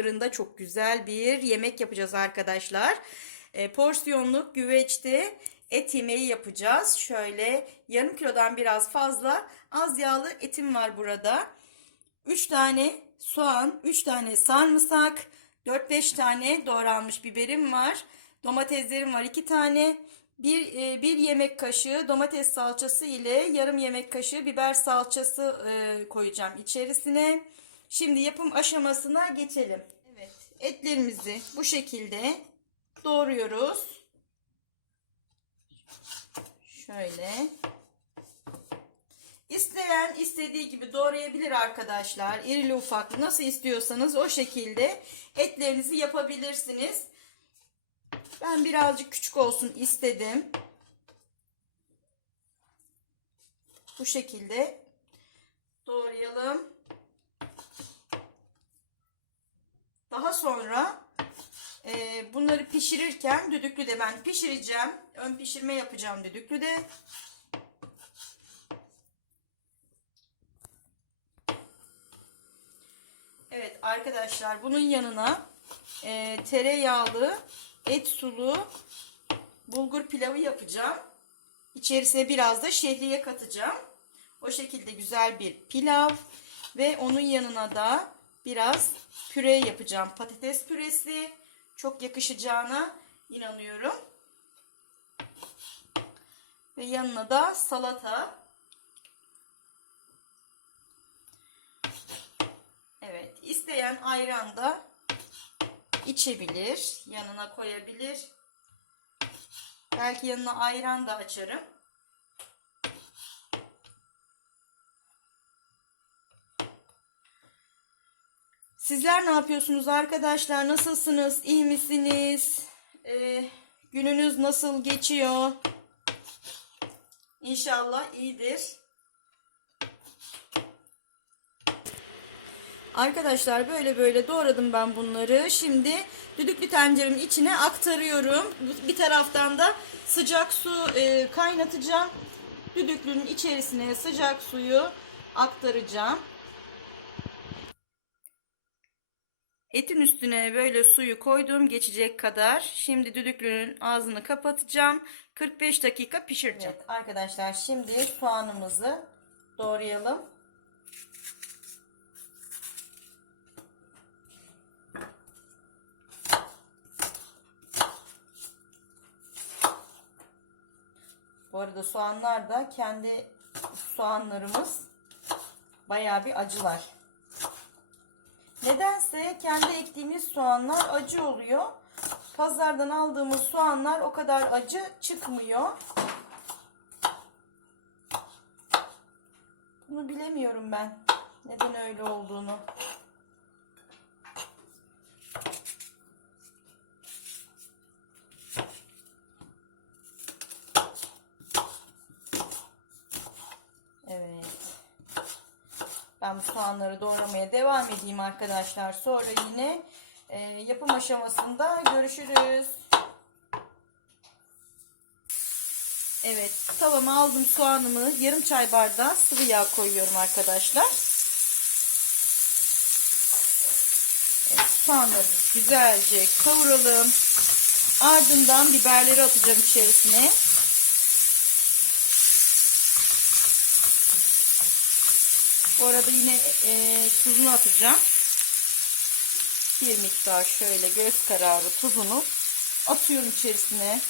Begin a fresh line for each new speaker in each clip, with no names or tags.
fırında çok güzel bir yemek yapacağız arkadaşlar. E, porsiyonluk güveçte et yemeği yapacağız. Şöyle yarım kilodan biraz fazla az yağlı etim var burada. 3 tane soğan, 3 tane sarımsak, 4-5 tane doğranmış biberim var. Domateslerim var 2 tane. Bir, e, bir yemek kaşığı domates salçası ile yarım yemek kaşığı biber salçası e, koyacağım içerisine. Şimdi yapım aşamasına geçelim. Evet, etlerimizi bu şekilde doğruyoruz. Şöyle. İsteyen istediği gibi doğrayabilir arkadaşlar. İrili ufaklı nasıl istiyorsanız o şekilde etlerinizi yapabilirsiniz. Ben birazcık küçük olsun istedim. Bu şekilde doğrayalım. Daha sonra e, bunları pişirirken düdüklüde ben pişireceğim. Ön pişirme yapacağım düdüklüde. Evet arkadaşlar bunun yanına e, tereyağlı et sulu bulgur pilavı yapacağım. İçerisine biraz da şehriye katacağım. O şekilde güzel bir pilav ve onun yanına da biraz püre yapacağım. Patates püresi çok yakışacağına inanıyorum. Ve yanına da salata. Evet, isteyen ayran da içebilir, yanına koyabilir. Belki yanına ayran da açarım. Sizler ne yapıyorsunuz arkadaşlar? Nasılsınız? İyi misiniz? Ee, gününüz nasıl geçiyor? İnşallah iyidir. Arkadaşlar böyle böyle doğradım ben bunları. Şimdi düdüklü tenceremin içine aktarıyorum. Bir taraftan da sıcak su e, kaynatacağım. Düdüklünün içerisine sıcak suyu aktaracağım. Etin üstüne böyle suyu koydum geçecek kadar. Şimdi düdüklünün ağzını kapatacağım. 45 dakika pişireceğim. Evet arkadaşlar şimdi soğanımızı doğrayalım. Bu arada soğanlar da kendi soğanlarımız bayağı bir acılar. Nedense kendi ektiğimiz soğanlar acı oluyor. Pazardan aldığımız soğanlar o kadar acı çıkmıyor. Bunu bilemiyorum ben. Neden öyle olduğunu. Ben bu soğanları doğramaya devam edeyim arkadaşlar. Sonra yine e, yapım aşamasında görüşürüz. Evet tavama aldım soğanımı. Yarım çay bardağı sıvı yağ koyuyorum arkadaşlar. Evet, soğanları güzelce kavuralım. Ardından biberleri atacağım içerisine. Bu arada yine e, tuzunu atacağım. Bir miktar şöyle göz kararı tuzunu atıyorum içerisine.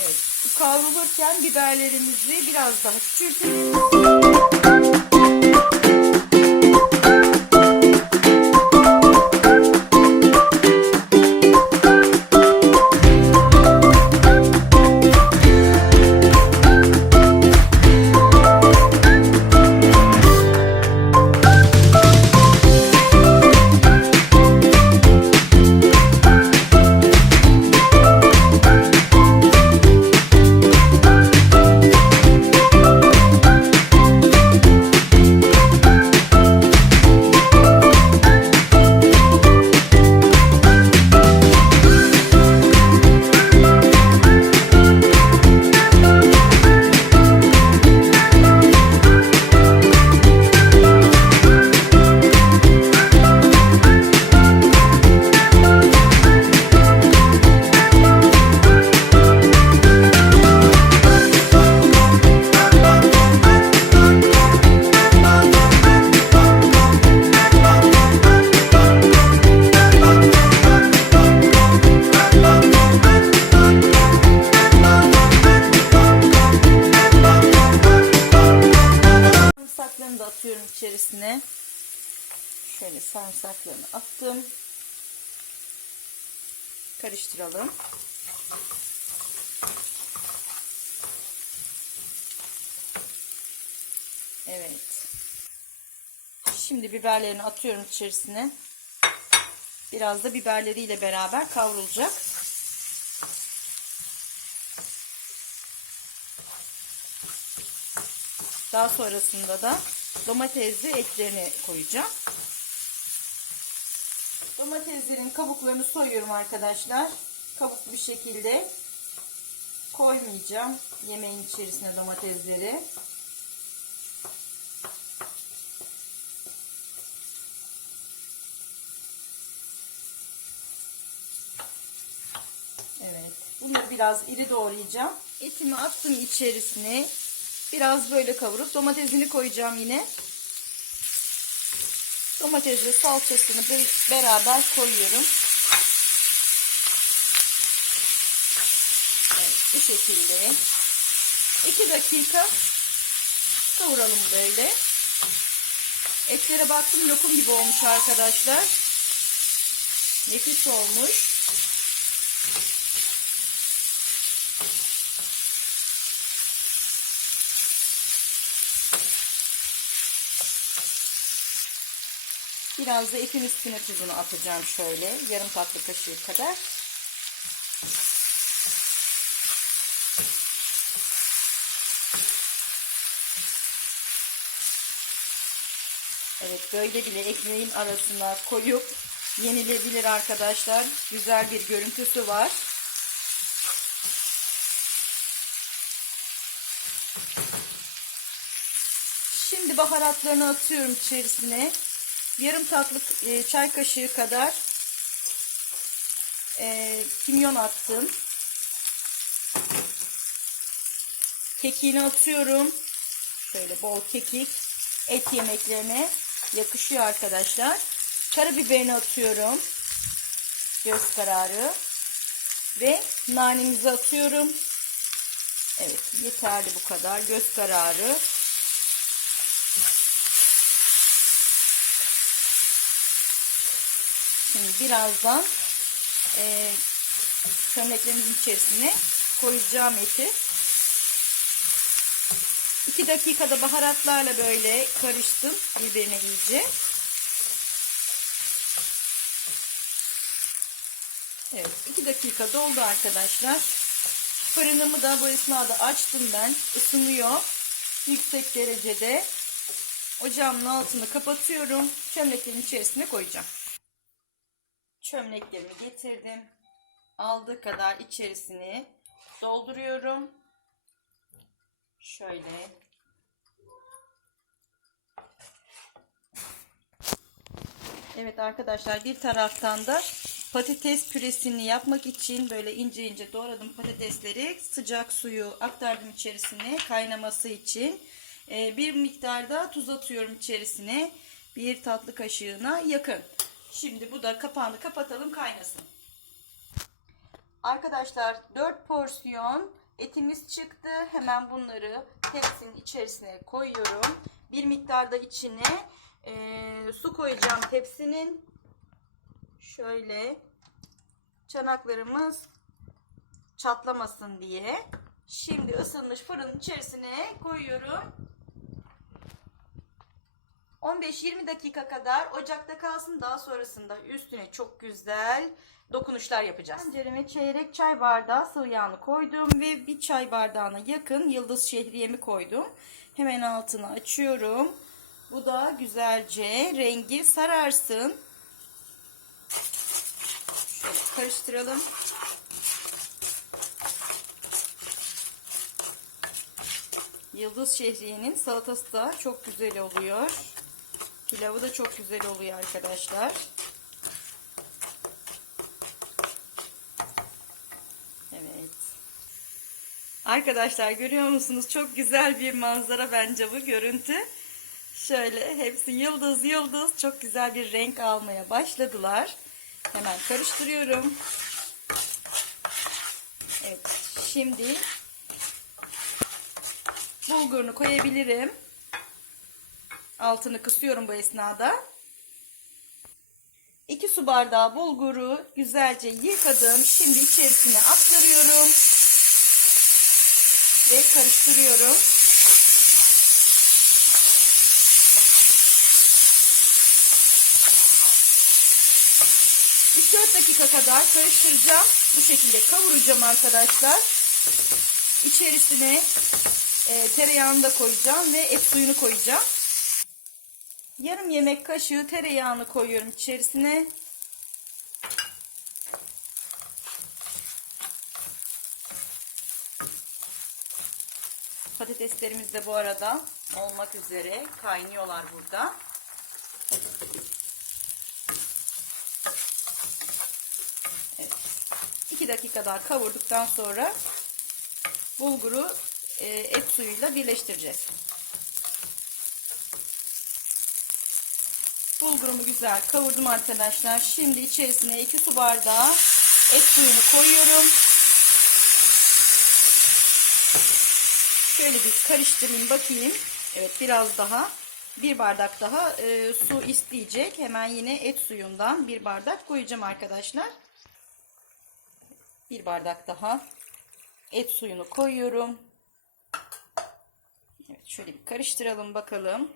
Evet, kavrulurken biberlerimizi biraz daha küçültelim. Şöyle sarımsaklarını attım. Karıştıralım. Evet. Şimdi biberlerini atıyorum içerisine. Biraz da biberleriyle beraber kavrulacak. Daha sonrasında da domatesli etlerini koyacağım. Domateslerin kabuklarını soyuyorum arkadaşlar. Kabuklu bir şekilde koymayacağım yemeğin içerisine domatesleri. Evet. Bunları biraz iri doğrayacağım. Etimi attım içerisine. Biraz böyle kavurup domatesini koyacağım yine. Domates ve salçasını beraber koyuyorum. Evet, bu şekilde. 2 dakika kavuralım böyle. Etlere baktım lokum gibi olmuş arkadaşlar. Nefis olmuş. Biraz da etin üstüne tuzunu atacağım şöyle. Yarım tatlı kaşığı kadar. Evet böyle bile ekmeğin arasına koyup yenilebilir arkadaşlar. Güzel bir görüntüsü var. Şimdi baharatlarını atıyorum içerisine yarım tatlı e, çay kaşığı kadar e, kimyon attım. Kekiğini atıyorum. Şöyle bol kekik et yemeklerine yakışıyor arkadaşlar. Karabiberini atıyorum. Göz kararı. Ve nanemizi atıyorum. Evet yeterli bu kadar. Göz kararı. Şimdi birazdan e, çömleklerimizin içerisine koyacağım eti. 2 dakikada baharatlarla böyle karıştım birbirine iyice. Evet 2 dakika doldu arkadaşlar. Fırınımı da bu esnada açtım ben. Isınıyor. Yüksek derecede. Ocağımın altını kapatıyorum. Çömleklerin içerisine koyacağım çömleklerimi getirdim. Aldığı kadar içerisini dolduruyorum. Şöyle. Evet arkadaşlar bir taraftan da patates püresini yapmak için böyle ince ince doğradım patatesleri sıcak suyu aktardım içerisine kaynaması için. Ee, bir miktarda tuz atıyorum içerisine. Bir tatlı kaşığına yakın. Şimdi bu da kapağını kapatalım kaynasın. Arkadaşlar 4 porsiyon etimiz çıktı. Hemen bunları tepsinin içerisine koyuyorum. Bir miktarda içine e, su koyacağım tepsinin. Şöyle çanaklarımız çatlamasın diye. Şimdi ısınmış fırının içerisine koyuyorum. 15-20 dakika kadar ocakta kalsın. Daha sonrasında üstüne çok güzel dokunuşlar yapacağız. Tencereme çeyrek çay bardağı sıvı yağını koydum ve bir çay bardağına yakın yıldız şehriyemi koydum. Hemen altını açıyorum. Bu da güzelce rengi sararsın. Şöyle karıştıralım. Yıldız şehriyenin salatası da çok güzel oluyor. Pilavı da çok güzel oluyor arkadaşlar. Evet. Arkadaşlar görüyor musunuz? Çok güzel bir manzara bence bu görüntü. Şöyle hepsi yıldız yıldız çok güzel bir renk almaya başladılar. Hemen karıştırıyorum. Evet şimdi bulgurunu koyabilirim. Altını kısıyorum bu esnada. 2 su bardağı bulguru güzelce yıkadım. Şimdi içerisine aktarıyorum. Ve karıştırıyorum. Üç 4 dakika kadar karıştıracağım. Bu şekilde kavuracağım arkadaşlar. İçerisine e, tereyağını da koyacağım ve et suyunu koyacağım. Yarım yemek kaşığı tereyağını koyuyorum içerisine. Patateslerimiz de bu arada olmak üzere kaynıyorlar burada. Evet. 2 dakikadan kavurduktan sonra bulguru e, et suyuyla birleştireceğiz. Bulgurumu güzel kavurdum arkadaşlar. Şimdi içerisine 2 su bardağı et suyunu koyuyorum. Şöyle bir karıştırayım bakayım. Evet biraz daha bir bardak daha e, su isteyecek. Hemen yine et suyundan bir bardak koyacağım arkadaşlar. Bir bardak daha et suyunu koyuyorum. Evet şöyle bir karıştıralım bakalım.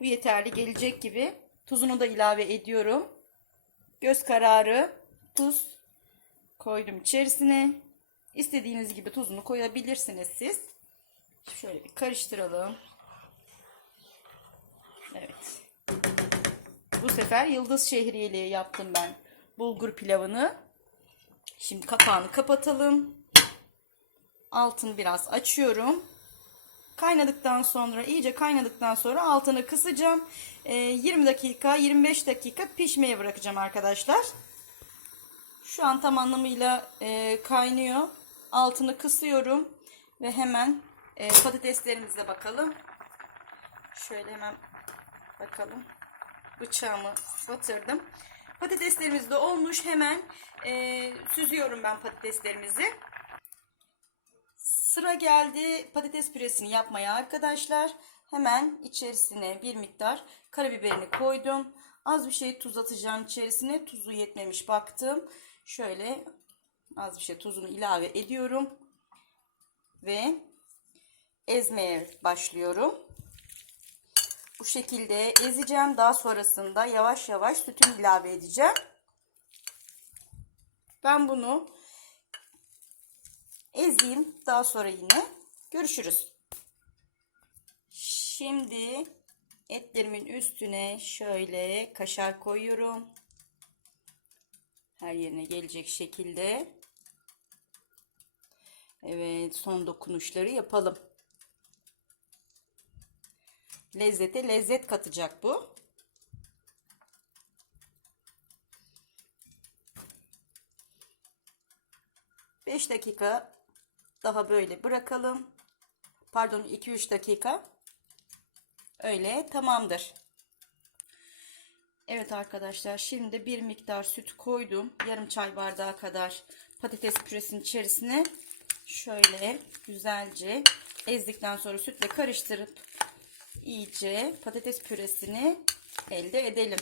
Bu yeterli gelecek gibi. Tuzunu da ilave ediyorum. Göz kararı tuz koydum içerisine. İstediğiniz gibi tuzunu koyabilirsiniz siz. Şöyle bir karıştıralım. Evet. Bu sefer yıldız şehriyeli yaptım ben bulgur pilavını. Şimdi kapağını kapatalım. Altını biraz açıyorum. Kaynadıktan sonra iyice kaynadıktan sonra altını kısacağım. E, 20 dakika 25 dakika pişmeye bırakacağım arkadaşlar. Şu an tam anlamıyla e, kaynıyor. Altını kısıyorum ve hemen e, patateslerimize bakalım. Şöyle hemen bakalım. Bıçağımı batırdım. Patateslerimiz de olmuş. Hemen e, süzüyorum ben patateslerimizi. Sıra geldi patates püresini yapmaya arkadaşlar. Hemen içerisine bir miktar karabiberini koydum. Az bir şey tuz atacağım içerisine. Tuzu yetmemiş baktım. Şöyle az bir şey tuzunu ilave ediyorum. Ve ezmeye başlıyorum. Bu şekilde ezeceğim. Daha sonrasında yavaş yavaş sütümü ilave edeceğim. Ben bunu ezeyim. Daha sonra yine görüşürüz. Şimdi etlerimin üstüne şöyle kaşar koyuyorum. Her yerine gelecek şekilde. Evet son dokunuşları yapalım. Lezzete lezzet katacak bu. Beş dakika daha böyle bırakalım. Pardon 2-3 dakika. Öyle tamamdır. Evet arkadaşlar şimdi bir miktar süt koydum. Yarım çay bardağı kadar patates püresinin içerisine şöyle güzelce ezdikten sonra sütle karıştırıp iyice patates püresini elde edelim.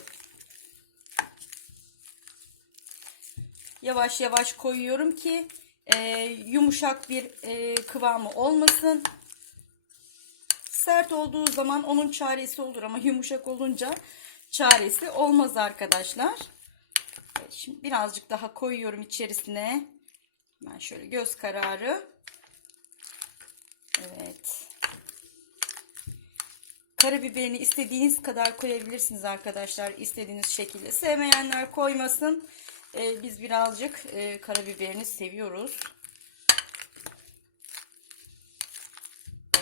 Yavaş yavaş koyuyorum ki e, yumuşak bir e, kıvamı olmasın. Sert olduğu zaman onun çaresi olur ama yumuşak olunca çaresi olmaz arkadaşlar. Şimdi birazcık daha koyuyorum içerisine. Ben şöyle göz kararı. Evet. Karabiberini istediğiniz kadar koyabilirsiniz arkadaşlar. İstediğiniz şekilde. Sevmeyenler koymasın. Ee, biz birazcık e, karabiberini seviyoruz.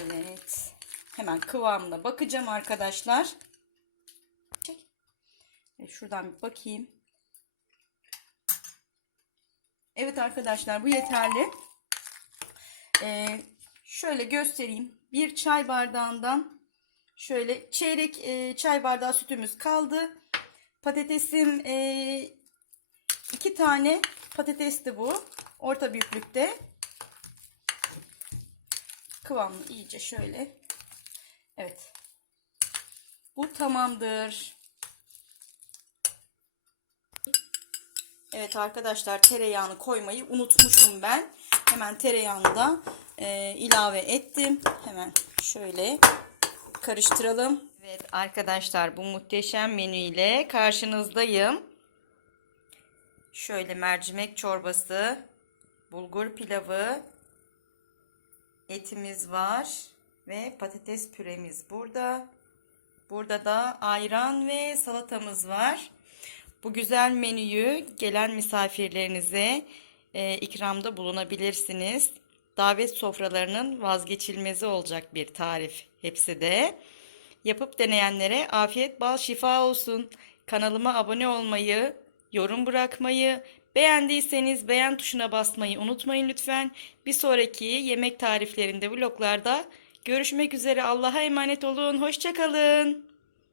Evet. Hemen kıvamına bakacağım arkadaşlar. Çek. Evet, şuradan bir bakayım. Evet arkadaşlar bu yeterli. Ee, şöyle göstereyim. Bir çay bardağından şöyle çeyrek e, çay bardağı sütümüz kaldı. Patatesim e, İki tane patatesti bu. Orta büyüklükte. Kıvamını iyice şöyle. Evet. Bu tamamdır. Evet arkadaşlar tereyağını koymayı unutmuşum ben. Hemen tereyağını da e, ilave ettim. Hemen şöyle karıştıralım. Evet arkadaşlar bu muhteşem menüyle karşınızdayım. Şöyle mercimek çorbası, bulgur pilavı, etimiz var ve patates püremiz burada. Burada da ayran ve salatamız var. Bu güzel menüyü gelen misafirlerinize e, ikramda bulunabilirsiniz. Davet sofralarının vazgeçilmezi olacak bir tarif hepsi de. Yapıp deneyenlere afiyet bal şifa olsun. Kanalıma abone olmayı, yorum bırakmayı, beğendiyseniz beğen tuşuna basmayı unutmayın lütfen. Bir sonraki yemek tariflerinde vloglarda görüşmek üzere. Allah'a emanet olun. Hoşçakalın.